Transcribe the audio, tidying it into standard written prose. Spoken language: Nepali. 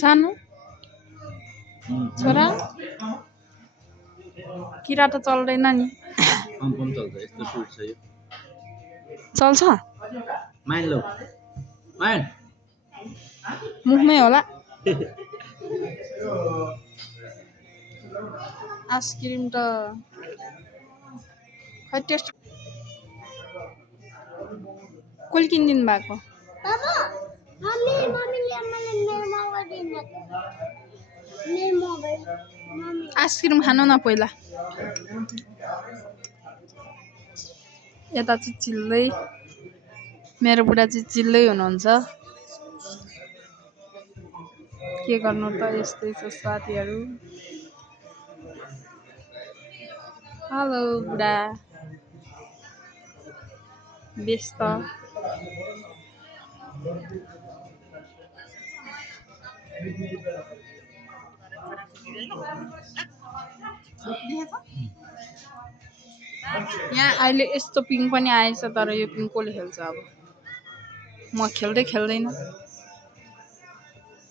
सानो छोरा किरा त चल्दैन नि कम्पन चल्छ यस्तो सुट छ यो चल्छ माइन लौ माइन मुखमै होला आइसक्रिम त खै टेस्ट कुल किनिदिनु भएको आइसक्रिम खानु न पहिला यता चाहिँ चिल्लै मेरो बुढा चाहिँ चिल्लै हुनुहुन्छ के गर्नु त यस्तै छ साथीहरू हेलो बुढा व्यस्त यहाँ अहिले यस्तो पिङ पनि आएछ तर यो पिङ कसले खेल्छ अब म खेल्दै खेल्दैन